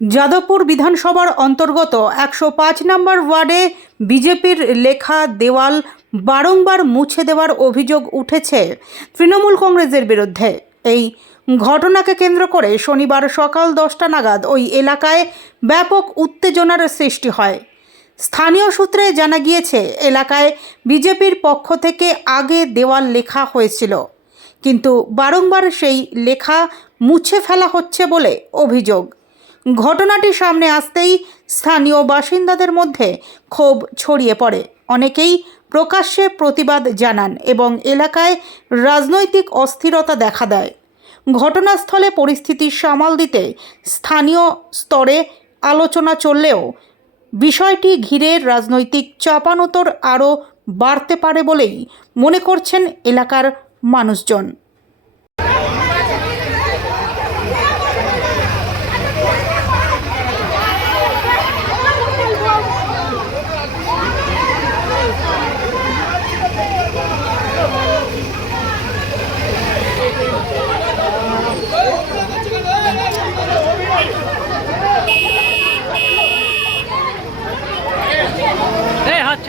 যাদবপুর বিধানসভার অন্তর্গত 105 নম্বর ওয়ার্ডে বিজেপির লেখা দেওয়াল বারংবার মুছে দেওয়ার অভিযোগ উঠেছে তৃণমূল কংগ্রেসের বিরুদ্ধে। এই ঘটনাকে কেন্দ্র করে শনিবার সকাল 10টা নাগাদ ওই এলাকায় ব্যাপক উত্তেজনার সৃষ্টি হয়। স্থানীয় সূত্রে জানা গিয়েছে, এলাকায় বিজেপির পক্ষ থেকে আগে দেওয়াল লেখা হয়েছিল, কিন্তু বারংবার সেই লেখা মুছে ফেলা হচ্ছে বলে অভিযোগ। ঘটনাটি সামনে আসতেই স্থানীয় বাসিন্দাদের মধ্যে ক্ষোভ ছড়িয়ে পড়ে। অনেকেই প্রকাশ্যে প্রতিবাদ জানান এবং এলাকায় রাজনৈতিক অস্থিরতা দেখা দেয়। ঘটনাস্থলে পরিস্থিতি সামাল দিতে স্থানীয় স্তরে আলোচনা চললেও বিষয়টি ঘিরে রাজনৈতিক চাপানোতর আরও বাড়তে পারে বলেই মনে করছেন এলাকার মানুষজন। हाथ